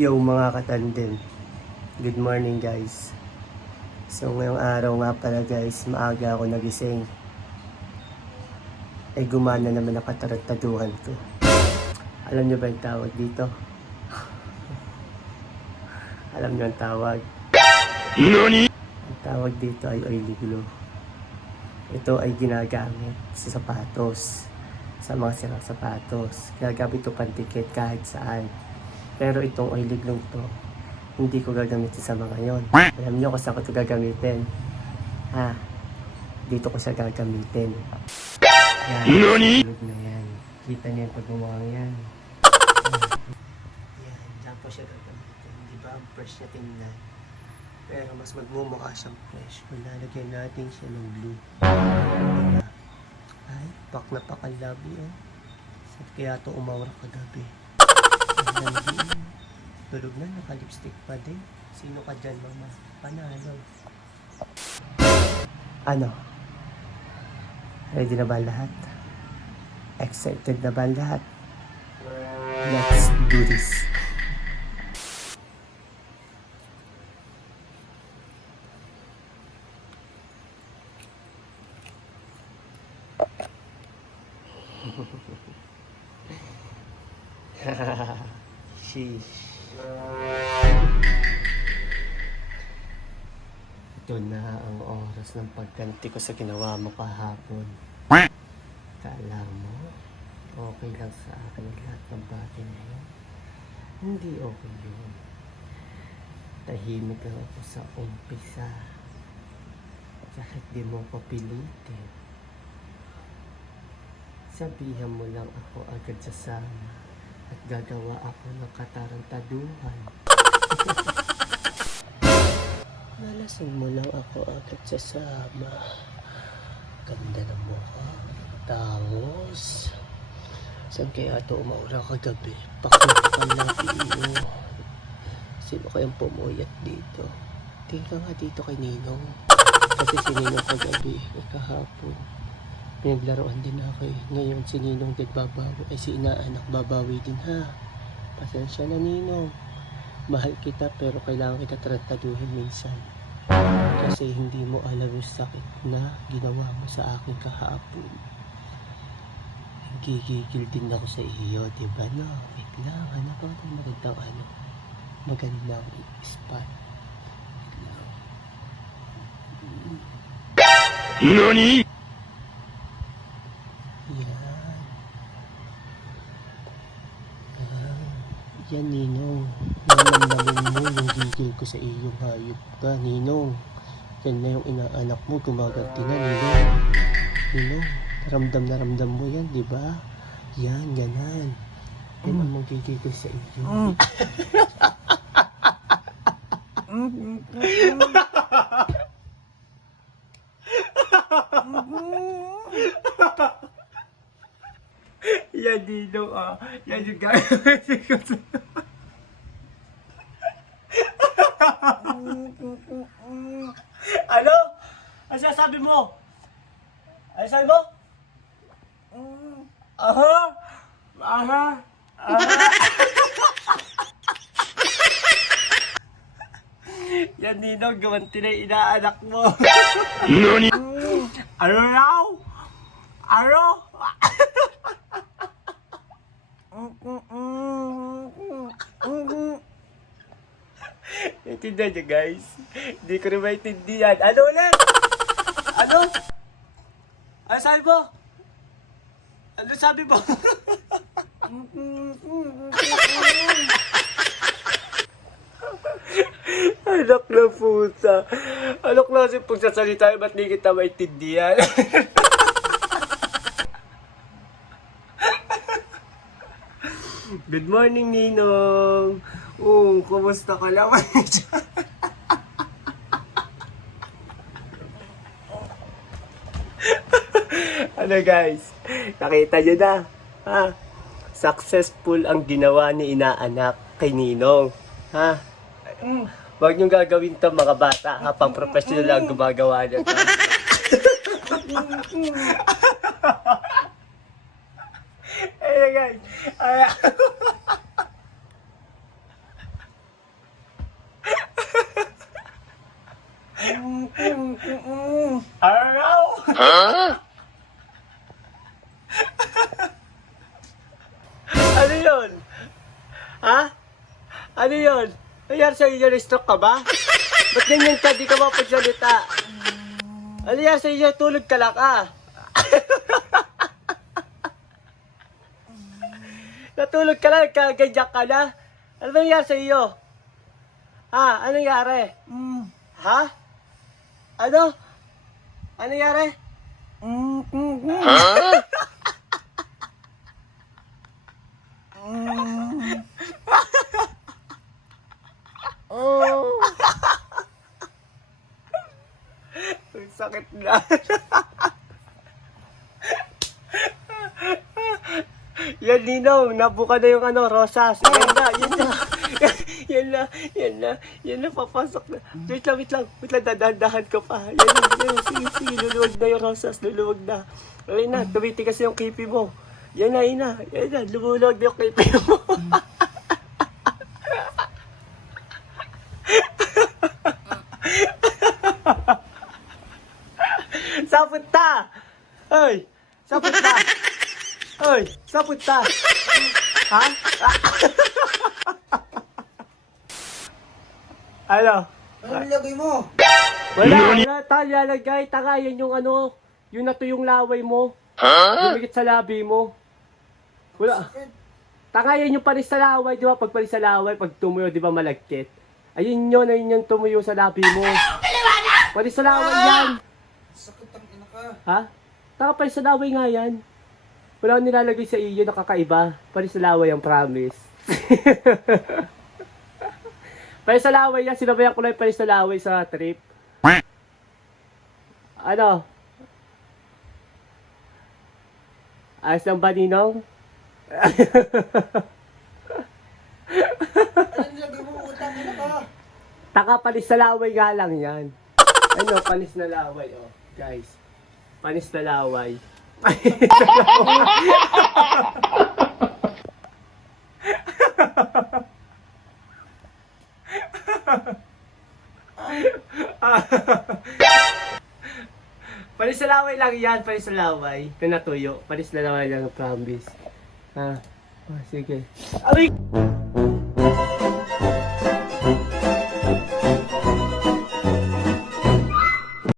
Yo mga katandem, good morning guys. So ngayong araw nga pala guys, maaga ako nagising. Ay gumana naman ang katarataduhan ko. Alam niyo ba yung tawag dito? Alam niyo ang tawag? NANI? Ang tawag dito ay oily glue. Ito ay ginagamit sa sapatos, sa mga sirang sapatos. Ginagamit ito pandikit kahit saan. Pero itong oily glue to, hindi ko gagamitin sa mga yon. Alam niyo kung saan ko ito gagamitin? Dito ko siya gagamitin. Yan, NANI? Na yan. Kita niyo yung pagmumukhang yan. Yan, dyan po siya gagamitin. Di ba ang fresh na tingnan? Pero mas magmumukha siyang fresh kung lalagyan natin siya ng glue. Diba? Ay, pak na pak ang labi oh. Kaya ito umawra kagabi. Tulog na, naka-lipstick pa din. Sino ka dyan, mama? Panalo. Ano? Ready na ba lahat? Excited na ba lahat? Let's do this. Sheesh. Ito na ang oras ng pagganti ko sa ginawa mo kahapon. Kala mo, okay lang sa akin lahat ng bagay na yun? Hindi okay yun. Tahimik lang ako sa umpisa. Kahit di mo ko pilitin. Sabihan mo lang ako agad sasama at gagawa ako ng katarantaduhan. Nalasing mo lang ako agad sasama. Ganda ng mukha. Tangos. Saan kaya ito umaura kagabi? Pakulakan natin iyo. Sino kayang pumuyat dito? Tingin ka nga dito kay Ninong. Kasi si Ninong kagabi, kahapon. Pinaglaruan din ako eh. Ngayon si Ninong din babawi. Ay si inaanak babawi din ha. Pasensya na Ninong. Mahal kita pero kailangan kita trataduhin minsan. Kasi hindi mo alam yung sakit na ginawa mo sa akin kahapon. Gigigil din ako sa iyo, diba no? Wait lang, hanap ako ng magandang spot. NANI? Yan Ninong, naman mo yung gigil ko sa iyong hayop ka Ninong. Yan na yung inaanak mo, gumaganti na Ninong. Ninong, ramdam na ramdam mo yan, di ba? Yan, ganan. Yan ang magigigil sa iyo. Yan Ninong yan yung gagawin ko sa ano? Ano sabi mo? Ano sabi mo? Yan Ninong, gumanti na yung inaanak mo. NANI? Ano raw? Ano? Intindihan niyo guys? Hindi ko rin maintindihan. Ano ulit? Ano? Ano sabi mo? Ano sabi mo? Anak na pusa. Ano klase pagsasalita ba't di kita maintindihan? Good morning, Ninong. Kumusta ka naman? Ano guys? Nakita nyo na. Successful ang ginawa ni inaanak kay Ninong. Huwag nyo gagawin to mga bata. Pang professional lang gumagawa nyo. Ayun guys. Ano yun? Nangyari sa'yo yun? Stroke ka ba? Ba't ganyan ka? Di ka mapagsalita. Ano yan sa'yo? Tulog ka lang Natulog ka lang, kaganyan ka na. Ano ba nangyari sa'yo? Ha? Ano nangyari? Ha? Ano? Ano nangyari? Ha? Ang sakit na. Yan, Ninong, nabuka na yung rosas. Yan na, papasok na. Wait lang, dadahan ko pa. Sige, luluwag na yung rosas, luluwag na. Ayun na, tumiti kasi yung kipi mo. Yan na, lumuluwag na yung kipi mo. Sapot ta! Ay! Sapot ta! Ay! Sapot ta! Ha? Ano? Ano nilagay mo? Wala tayo lalagay. Taka, yan yung yung natuyong laway mo. Lumikit sa labi mo. Wala. Taka, yan yung panis sa laway, di ba? Pag panis sa laway, pag tumuyo, di ba malagkit? Ayun yung tumuyo sa labi mo. Panis sa laway yan. Sakit ang ina ka. Ha? Taka, panis sa laway nga yan. Wala akong nilalagay sa iyo, nakakaiba. Panis sa laway ang promise. Panis sa laway yan, sinabayan ko lang yung panis sa laway sa trip. Ano? Ayos lang ba, Ninong? Ano nilagay mo? Utang ina ka. Taka, panis na laway nga lang yan. Ano, panis na laway, oh. Guys, panis na laway. Panis na laway lang yan, panis na laway. Pinatuyo, panis na laway lang, promise. Ha? Oh, sige. Aray!